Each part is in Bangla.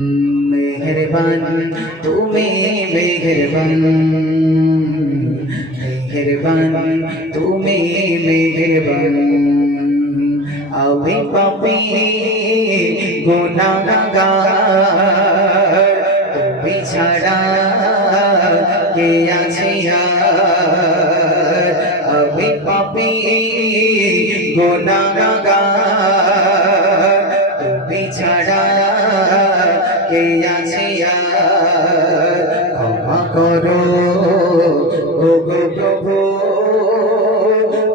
মেহেরবান, তুমি মেহেরবান। মেহেরবান, তুমি মেহেরবান। আমি পাপি গুনাহগার তুমি ছাড়া কে আছে আমি পাপি গুনাহগার ক্ষমা করো, ও গো প্রভু।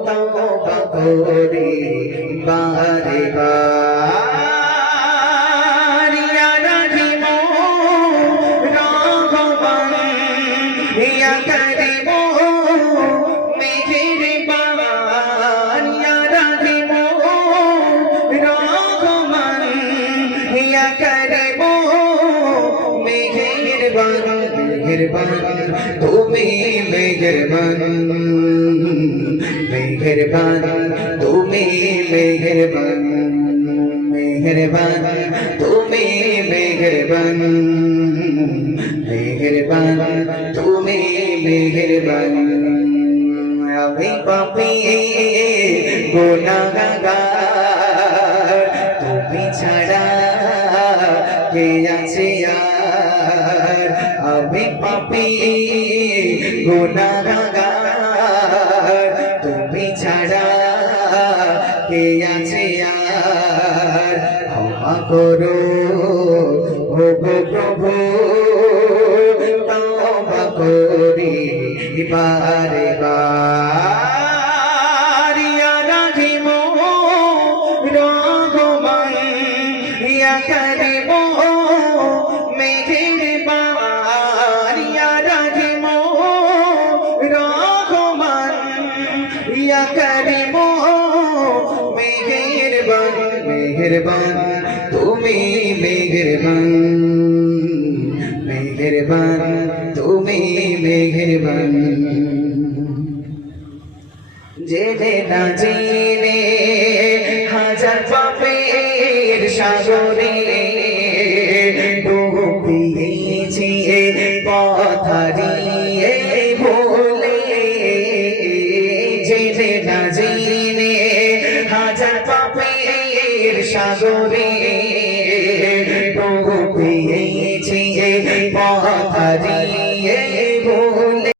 তওবা করি, বারে বার। ইয়া রাহিম রহমান ইয়া করিম মেহেরবান মেহেরবান মেহেরবান তুমি মেহেরবান মেহেরবান তুমি মেহেরবান মেহেরবান তুমি মেহেরবান মেহেরবান তুমি মেহেরবান আমি পাপি গুনাহগার তুমি ছাড়া কে আর আমি পাপি গুনাহগার তুমি ছাড়া কে আছে আর? ক্ষমা করো ও প্রভু। তওবা করি বারে বার ইয়া করিম, মেহেরবান মেহেরবান, তুমি মেহেরবান মেহেরবান, তুমি মেহেরবান। জেনে না জেনে হাজার পাপের সাগরে হাজার পাপের সাগরে।